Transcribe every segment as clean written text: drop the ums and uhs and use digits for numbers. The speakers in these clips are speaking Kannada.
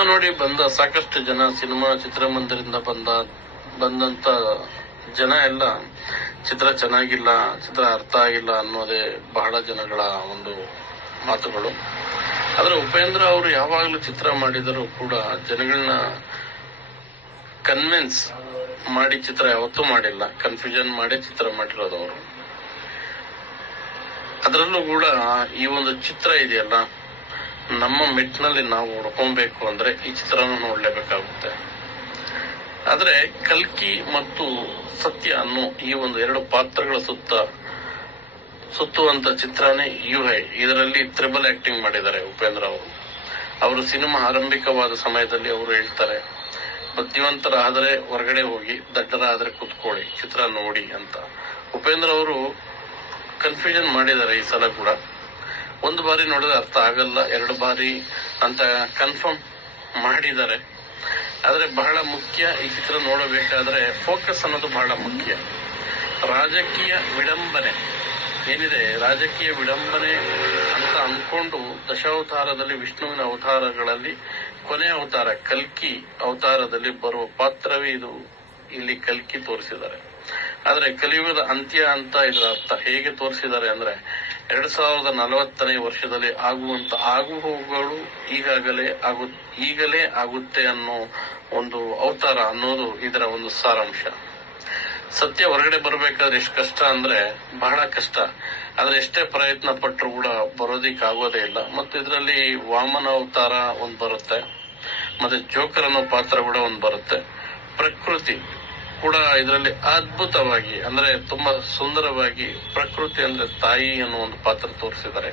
ಸಿನಿಮಾ ನೋಡಿ ಬಂದ ಸಾಕಷ್ಟು ಜನ, ಸಿನಿಮಾ ಚಿತ್ರಮಂದಿರದಿಂದ ಬಂದಂತ ಜನ ಎಲ್ಲ ಚಿತ್ರ ಚೆನ್ನಾಗಿಲ್ಲ, ಚಿತ್ರ ಅರ್ಥ ಆಗಿಲ್ಲ ಅನ್ನೋದೇ ಬಹಳ ಜನಗಳ ಒಂದು ಮಾತುಗಳು. ಆದ್ರೆ ಉಪೇಂದ್ರ ಅವರು ಯಾವಾಗಲೂ ಚಿತ್ರ ಮಾಡಿದರೂ ಕೂಡ ಜನಗಳನ್ನ ಕನ್ವಿನ್ಸ್ ಮಾಡಿ ಚಿತ್ರ ಯಾವತ್ತೂ ಮಾಡಿಲ್ಲ, ಕನ್ಫ್ಯೂಷನ್ ಮಾಡಿ ಚಿತ್ರ ಮಾಡಿರೋದು ಅವರು. ಅದರಲ್ಲೂ ಕೂಡ ಈ ಒಂದು ಚಿತ್ರ ಇದೆಯಲ್ಲ, ನಮ್ಮ ಮೆಟ್ನಲ್ಲಿ ನಾವು ಹುಡ್ಕೊಬೇಕು ಅಂದ್ರೆ ಈ ಚಿತ್ರನ ನೋಡ್ಲೇಬೇಕಾಗುತ್ತೆ. ಆದ್ರೆ ಕಲ್ಕಿ ಮತ್ತು ಸತ್ಯ ಅನ್ನೋ ಈ ಒಂದು ಎರಡು ಪಾತ್ರಗಳ ಸುತ್ತುವಂತ ಚಿತ್ರನೇ ಯುಹೈ. ಇದರಲ್ಲಿ ತ್ರಿಬಲ್ ಆಕ್ಟಿಂಗ್ ಮಾಡಿದ್ದಾರೆ ಉಪೇಂದ್ರ ಅವರು ಸಿನಿಮಾ ಆರಂಭಿಕವಾದ ಸಮಯದಲ್ಲಿ ಅವರು ಹೇಳ್ತಾರೆ, ಬುದ್ಧಿವಂತರಾದರೆ ಹೊರಗಡೆ ಹೋಗಿ, ದಡ್ಡರಾದರೆ ಕುತ್ಕೊಳ್ಳಿ, ಚಿತ್ರ ನೋಡಿ ಅಂತ. ಉಪೇಂದ್ರ ಅವರು ಕನ್ಫ್ಯೂಷನ್ ಮಾಡಿದ್ದಾರೆ ಈ ಸಲ ಕೂಡ. ಒಂದು ಬಾರಿ ನೋಡಿದ್ರೆ ಅರ್ಥ ಆಗಲ್ಲ, ಎರಡು ಬಾರಿ ಅಂತ ಕನ್ಫರ್ಮ್ ಮಾಡಿದ್ದಾರೆ. ಆದ್ರೆ ಬಹಳ ಮುಖ್ಯ ಈ ಚಿತ್ರ ನೋಡಬೇಕಾದ್ರೆ ಫೋಕಸ್ ಅನ್ನೋದು ಬಹಳ ಮುಖ್ಯ. ರಾಜಕೀಯ ವಿಡಂಬನೆ ಏನಿದೆ, ರಾಜಕೀಯ ವಿಡಂಬನೆ ಅಂತ ಅನ್ಕೊಂಡು ದಶಾವತಾರದಲ್ಲಿ ವಿಷ್ಣುವಿನ ಅವತಾರಗಳಲ್ಲಿ ಕೊನೆ ಅವತಾರ ಕಲ್ಕಿ ಅವತಾರದಲ್ಲಿ ಬರುವ ಪಾತ್ರವೇ ಇದು. ಇಲ್ಲಿ ಕಲ್ಕಿ ತೋರಿಸಿದ್ದಾರೆ. ಆದ್ರೆ ಕಲಿಯುಗದ ಅಂತ್ಯ ಅಂತ ಇದರ ಅರ್ಥ ಹೇಗೆ ತೋರಿಸಿದ್ದಾರೆ ಅಂದ್ರೆ, 2040ನೇ ವರ್ಷದಲ್ಲಿ ಆಗುವಂತ ಆಗುಹೋಗುಗಳು ಈಗಲೇ ಆಗುತ್ತೆ ಅನ್ನೋ ಒಂದು ಅವತಾರ ಅನ್ನೋದು ಇದರ ಒಂದು ಸಾರಾಂಶ. ಸತ್ಯ ಹೊರಗಡೆ ಬರಬೇಕಾದ್ರೆ ಎಷ್ಟು ಕಷ್ಟ ಅಂದ್ರೆ ಬಹಳ ಕಷ್ಟ. ಆದ್ರೆ ಎಷ್ಟೇ ಪ್ರಯತ್ನ ಪಟ್ಟರು ಕೂಡ ಬರೋದಿಕ್ಕಾಗೋದೇ ಇಲ್ಲ. ಮತ್ತು ಇದರಲ್ಲಿ ವಾಮನ ಅವತಾರ ಒಂದು ಬರುತ್ತೆ, ಮತ್ತೆ ಜೋಕರ್ ಅನ್ನೋ ಪಾತ್ರ ಕೂಡ ಒಂದು ಬರುತ್ತೆ. ಪ್ರಕೃತಿ ಕೂಡ ಇದರಲ್ಲಿ ಅದ್ಭುತವಾಗಿ, ಅಂದ್ರೆ ತುಂಬಾ ಸುಂದರವಾಗಿ ಪ್ರಕೃತಿ ಅಂದ್ರೆ ತಾಯಿ ಅನ್ನೋ ಒಂದು ಪಾತ್ರ ತೋರಿಸಿದ್ದಾರೆ.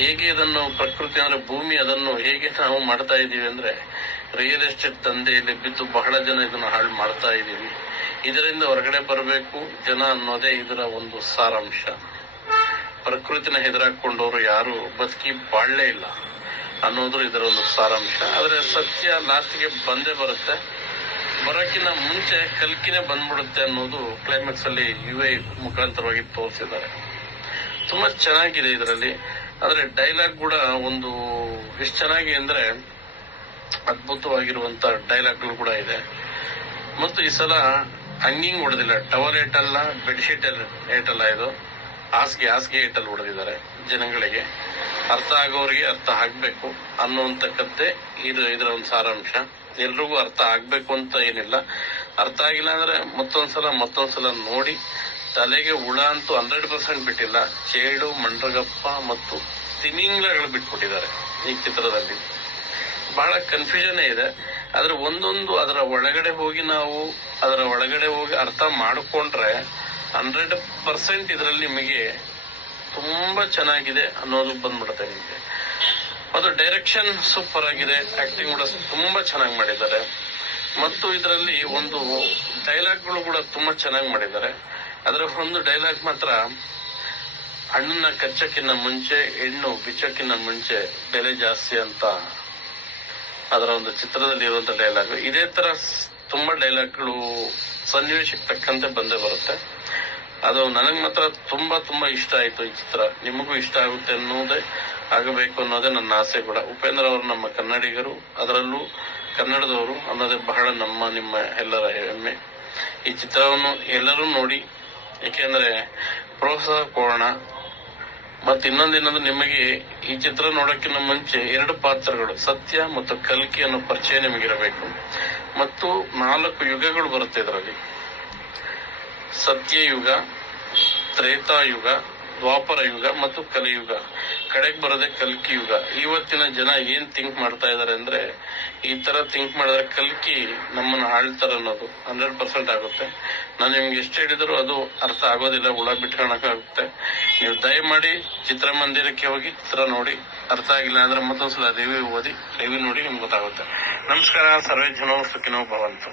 ಹೇಗೆ ಇದನ್ನು ಪ್ರಕೃತಿ ಅಂದ್ರೆ ಭೂಮಿ, ಅದನ್ನು ಹೇಗೆ ನಾವು ಮಾಡ್ತಾ ಇದೀವಿ ಅಂದ್ರೆ ರಿಯಲ್ ಎಸ್ಟೇಟ್ ದಂಧೆಯಲ್ಲಿ ಬಿದ್ದು ಬಹಳ ಜನ ಇದನ್ನು ಹಾಳು ಮಾಡ್ತಾ ಇದೀವಿ. ಇದರಿಂದ ಹೊರಗಡೆ ಬರಬೇಕು ಜನ ಅನ್ನೋದೇ ಇದರ ಒಂದು ಸಾರಾಂಶ. ಪ್ರಕೃತಿನ ಹೆದರಾಕೊಂಡವರು ಯಾರು ಬದುಕಿ ಬಾಳ್ಲೇ ಇಲ್ಲ ಅನ್ನೋದು ಇದರ ಒಂದು ಸಾರಾಂಶ. ಆದ್ರೆ ಸತ್ಯ ಲಾಸ್ಟ್ಗೆ ಬಂದೇ ಬರುತ್ತೆ. ಬರೋಕಿನ ಮುಂಚೆ ಕಲ್ಕಿನೇ ಬಂದ್ಬಿಡುತ್ತೆ ಅನ್ನೋದು ಕ್ಲೈಮ್ಯಾಕ್ಸ್ ಅಲ್ಲಿ ಯುವೈ ಮುಖಾಂತರವಾಗಿ ತೋರಿಸಿದ್ದಾರೆ. ತುಂಬಾ ಚೆನ್ನಾಗಿದೆ ಇದರಲ್ಲಿ. ಆದ್ರೆ ಡೈಲಾಗ್ ಕೂಡ ಒಂದು ಎಷ್ಟು ಚೆನ್ನಾಗಿ ಅಂದ್ರೆ ಅದ್ಭುತವಾಗಿರುವಂತ ಡೈಲಾಗ್ಗಳು ಕೂಡ ಇದೆ. ಮತ್ತು ಈ ಸಲ ಹಂಗಿಂಗ್ ಹೊಡೆದಿಲ್ಲ, ಟವಲ್ ಏಟಲ್ಲ, ಬೆಡ್ಶೀಟ್ ಏಟಲ್ಲ, ಇದು ಹಾಸಿಗೆ ಏಟಲ್ಲಿ ಹೊಡೆದಿದ್ದಾರೆ. ಜನಗಳಿಗೆ ಅರ್ಥ ಆಗೋರಿಗೆ ಅರ್ಥ ಆಗ್ಬೇಕು ಅನ್ನುವಂತಕ್ಕದ್ದೇ ಇದರ ಒಂದು ಸಾರಾಂಶ. ಎಲ್ರಿಗೂ ಅರ್ಥ ಆಗ್ಬೇಕು ಅಂತ ಏನಿಲ್ಲ. ಅರ್ಥ ಆಗಿಲ್ಲ ಅಂದ್ರೆ ಮತ್ತೊಂದ್ಸಲ ನೋಡಿ. ತಲೆಗೆ ಹುಳ ಅಂತೂ 100% ಬಿಟ್ಟಿಲ್ಲ. ಚೇಡು, ಮಂಡ್ರಗಪ್ಪ ಮತ್ತು ತಿಮಿಂಗ್ಲಗಳು ಬಿಟ್ಬಿಟ್ಟಿದ್ದಾರೆ ಈ ಚಿತ್ರದಲ್ಲಿ. ಬಹಳ ಕನ್ಫ್ಯೂಷನ್ ಇದೆ. ಆದ್ರೆ ಒಂದೊಂದು ಅದರ ಒಳಗಡೆ ಹೋಗಿ ಅರ್ಥ ಮಾಡಿಕೊಂಡ್ರೆ 100% ಇದರಲ್ಲಿ ನಿಮಗೆ ತುಂಬಾ ಚೆನ್ನಾಗಿದೆ ಅನ್ನೋದು ಬಂದ್ಬಿಡುತ್ತೆ ನಿಮಗೆ. ಅದು ಡೈರೆಕ್ಷನ್ ಸೂಪರ್ ಆಗಿದೆ, ಆಕ್ಟಿಂಗ್ ಕೂಡ ತುಂಬಾ ಚೆನ್ನಾಗಿ ಮಾಡಿದ್ದಾರೆ. ಮತ್ತು ಇದರಲ್ಲಿ ಒಂದು ಡೈಲಾಗ್ಗಳು ಕೂಡ ತುಂಬಾ ಚೆನ್ನಾಗಿ ಮಾಡಿದ್ದಾರೆ. ಅದರ ಒಂದು ಡೈಲಾಗ್ ಮಾತ್ರ, ಹಣ್ಣನ್ನ ಕಚ್ಚಕ್ಕಿನ್ನ ಮುಂಚೆ ಹೆಣ್ಣು ಬಿಚ್ಚಕ್ಕಿನ್ನ ಮುಂಚೆ ಬೆಲೆ ಜಾಸ್ತಿ ಅಂತ ಅದರ ಒಂದು ಚಿತ್ರದಲ್ಲಿ ಇರುವಂತ ಡೈಲಾಗ್. ಇದೇ ತರ ತುಂಬಾ ಡೈಲಾಗ್ಗಳು ಸನ್ನಿವೇಶಕ್ಕೆ ತಕ್ಕಂತೆ ಬಂದೇ ಬರುತ್ತೆ. ಅದು ನನಗ್ ಮಾತ್ರ ತುಂಬಾ ಇಷ್ಟ ಆಯ್ತು ಈ ಚಿತ್ರ. ನಿಮಗೂ ಇಷ್ಟ ಆಗುತ್ತೆ ಆಗಬೇಕು ಅನ್ನೋದೇ ನನ್ನ ಆಸೆ ಕೂಡ. ಉಪೇಂದ್ರ ಅವರು ನಮ್ಮ ಕನ್ನಡಿಗರು, ಅದರಲ್ಲೂ ಕನ್ನಡದವರು ಅನ್ನೋದೇ ಬಹಳ ನಿಮ್ಮ ಎಲ್ಲರ ಹೆಮ್ಮೆ. ಈ ಚಿತ್ರವನ್ನು ಎಲ್ಲರೂ ನೋಡಿ, ಏಕೆಂದ್ರೆ ಪ್ರೋತ್ಸಾಹ ಕೊಡೋಣ. ಮತ್ತೆ ಇನ್ನೊಂದು ನಿಮಗೆ ಈ ಚಿತ್ರ ನೋಡೋಕ್ಕಿಂತ ಮುಂಚೆ 2 ಪಾತ್ರಗಳು ಸತ್ಯ ಮತ್ತು ಕಲ್ಕಿ ಅನ್ನೋ ಪರಿಚಯ ನಿಮಗಿರಬೇಕು. ಮತ್ತು 4 ಯುಗಗಳು ಬರುತ್ತೆ ಇದರಲ್ಲಿ. ಸತ್ಯಯುಗ, ತ್ರೇತಾಯುಗ, ದ್ವಾಪರ ಯುಗ ಮತ್ತು ಕಲಿಯುಗ. ಕಡೆಗೆ ಬರೋದೇ ಕಲ್ಕಿ ಯುಗ. ಇವತ್ತಿನ ಜನ ಏನ್ ಥಿಂಕ್ ಮಾಡ್ತಾ ಇದಾರೆ ಅಂದ್ರೆ, ಈ ತರ ಥಿಂಕ್ ಮಾಡಿದ್ರೆ ಕಲ್ಕಿ ನಮ್ಮನ್ನ ಆಳ್ತಾರ ಅನ್ನೋದು 100% ಆಗುತ್ತೆ. ನಾನು ನಿಮ್ಗೆ ಎಷ್ಟು ಹೇಳಿದ್ರು ಅದು ಅರ್ಥ ಆಗೋದಿಲ್ಲ, ಹುಳ ಬಿಟ್ಕೊಳಕಾಗುತ್ತೆ. ನೀವು ದಯಮಾಡಿ ಚಿತ್ರಮಂದಿರಕ್ಕೆ ಹೋಗಿ ಚಿತ್ರ ನೋಡಿ. ಅರ್ಥ ಆಗಿಲ್ಲ ಅಂದ್ರೆ ಮತ್ತೊಂದ್ಸಲ ರಿವ್ಯೂ ಓದಿ, ರಿವ್ಯೂ ನೋಡಿ ನಿಮ್ಗೆ ಗೊತ್ತಾಗುತ್ತೆ. ನಮಸ್ಕಾರ. ಸರ್ವೇ ಜನೋ ಸುಖಿನೋ ಭವಂತು.